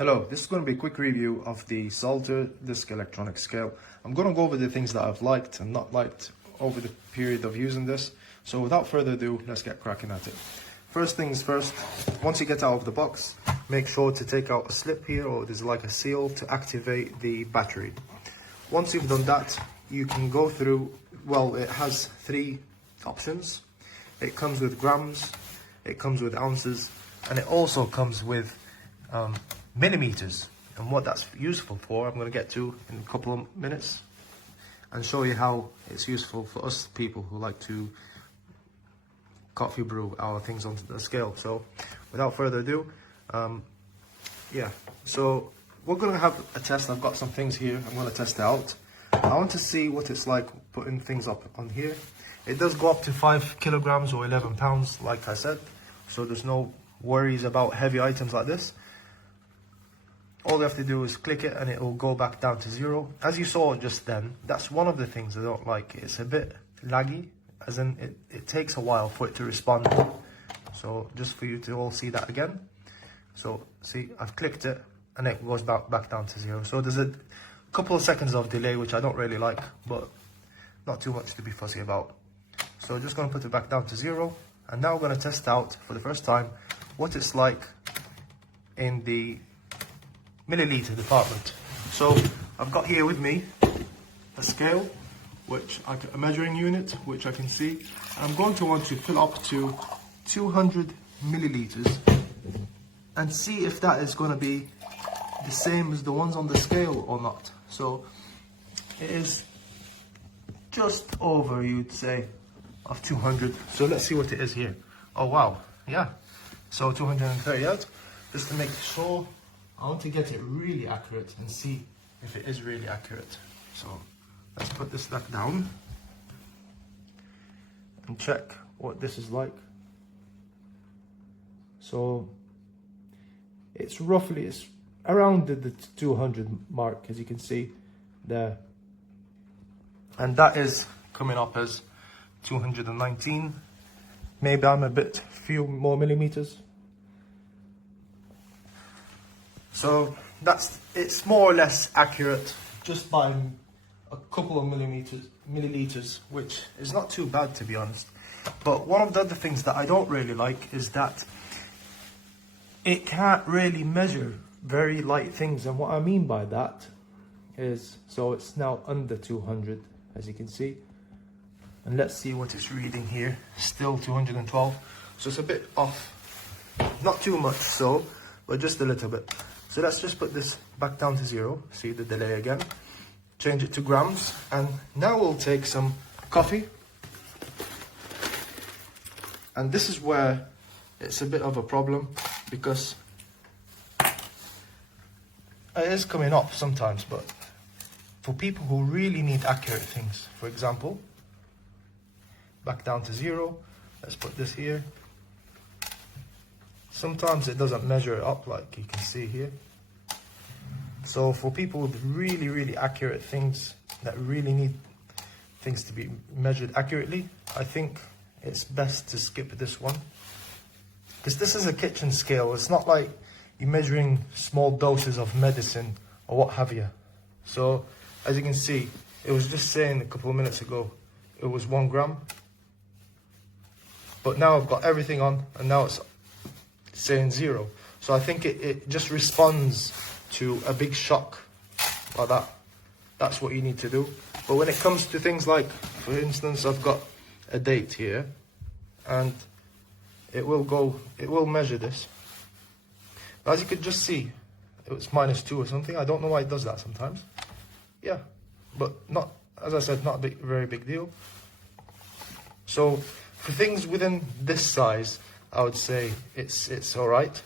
Hello, this is going to be a quick review of the Salter Disc Electronic Scale. I'm going to go over the things that I've liked and not liked over the period of using this. So without further ado, let's get cracking at it. First things first, once you get out of the box, make sure to take out a slip here, or there's like a seal to activate the battery. Once you've done that, you can go through, well, it has three options. It comes with grams, it comes with ounces, and it also comes with millimeters. And what that's useful for, I'm going to get to in a couple of minutes and show you how it's useful for us people who like to coffee brew our things onto the scale. So without further ado, so we're going to have a test. I've got some things here, I'm going to test it out. I want to see what it's like putting things up on here. It does go up to 5 kilograms or 11 pounds, like I said, so there's no worries about heavy items like this. All you have to do is click it and it will go back down to 0. As you saw just then, that's one of the things I don't like. It's a bit laggy, as in it takes a while for it to respond. So just for you to all see that again. So see, I've clicked it and it goes back down to 0. So there's a couple of seconds of delay, which I don't really like, but not too much to be fussy about. So just going to put it back down to 0. And now we're going to test out for the first time what it's like in the milliliter department. So I've got here with me a scale, a measuring unit, which I can see. I'm going to want to fill up to 200 milliliters and see if that is going to be the same as the ones on the scale or not. So it is just over, you'd say, of 200. So let's see what it is here. Oh wow, yeah. So 238. Just to make sure, I want to get it really accurate and see if it is really accurate. So let's put this back down and check what this is like. So it's around the 200 mark, as you can see there. And that is coming up as 219. Maybe I'm a few more millimeters. So it's more or less accurate just by a couple of milliliters, which is not too bad, to be honest. But one of the other things that I don't really like is that it can't really measure very light things. And what I mean by that is, so it's now under 200, as you can see. And let's see what it's reading here. Still 212. So it's a bit off. Not too much so, but just a little bit. So let's just put this back down to 0. See the delay again. Change it to grams. And now we'll take some coffee. And this is where it's a bit of a problem, because it is coming up sometimes, but for people who really need accurate things, for example, back down to 0. Let's put this here. Sometimes it doesn't measure it up, like you can see here. So for people with really, really accurate things, that really need things to be measured accurately, I think it's best to skip this one. Because this is a kitchen scale. It's not like you're measuring small doses of medicine or what have you. So as you can see, it was just saying a couple of minutes ago, it was 1 gram. But now I've got everything on, and now it's saying 0. So I think it just responds to a big shock like that. That's what you need to do. But when it comes to things like, for instance, I've got a date here, and it will measure this. But as you could just see, it was -2 or something. I don't know why it does that sometimes. Yeah, but not, as I said, not a very big deal. So for things within this size, I would say it's all right.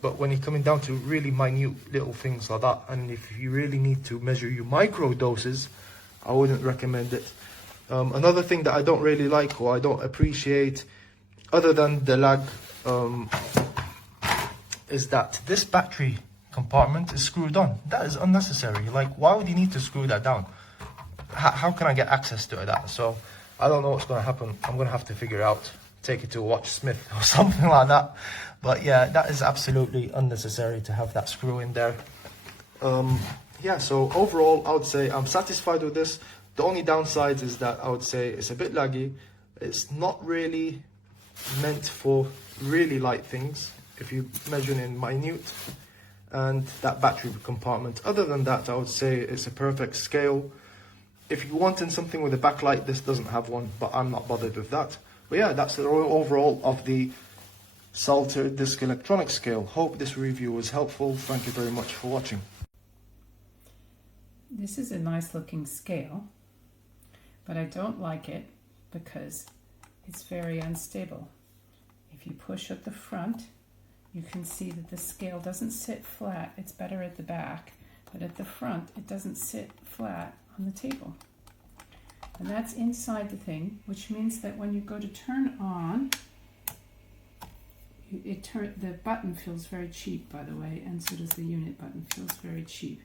But when you're coming down to really minute little things like that, and if you really need to measure your micro doses, I wouldn't recommend it. Another thing that I don't really like, or I don't appreciate, other than the lag, is that this battery compartment is screwed on. That is unnecessary. Like, why would you need to screw that down? How can I get access to that? So I don't know what's going to happen. I'm going to have to figure out take it to a watchsmith or something like that. But yeah, that is absolutely unnecessary to have that screw in there. Yeah, so overall, I would say I'm satisfied with this. The only downside is that I would say it's a bit laggy. It's not really meant for really light things, if you measure in minute, and that battery compartment. Other than that, I would say it's a perfect scale. If you wanted something with a backlight, this doesn't have one, but I'm not bothered with that. But yeah, that's the overall of the Salter Disc Electronics Scale. Hope this review was helpful. Thank you very much for watching. This is a nice looking scale, but I don't like it because it's very unstable. If you push at the front, you can see that the scale doesn't sit flat. It's better at the back, but at the front it doesn't sit flat on the table. And that's inside the thing, which means that when you go to turn on, the button feels very cheap, by the way, and so does the unit button, feels very cheap.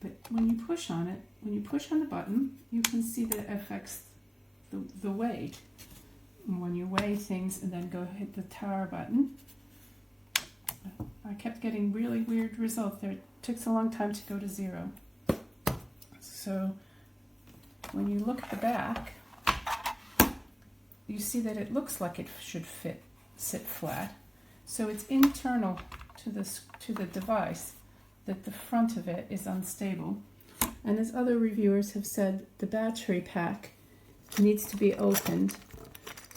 But when you push on it, when you push on the button, you can see that it affects the weight. And when you weigh things and then go hit the Tara button, I kept getting really weird results there. It took a long time to go to 0. So when you look at the back, you see that it looks like it should sit flat. So it's internal to the device that the front of it is unstable. And as other reviewers have said, the battery pack needs to be opened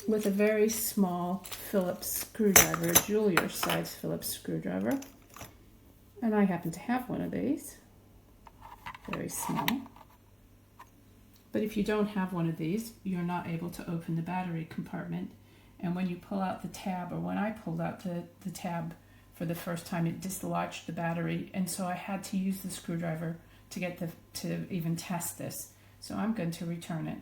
with a very small Phillips screwdriver, a jeweler size Phillips screwdriver. And I happen to have one of these, very small. But if you don't have one of these, you're not able to open the battery compartment. And when you pull out the tab, or when I pulled out the tab for the first time, it dislodged the battery, and so I had to use the screwdriver to even test this. So I'm going to return it.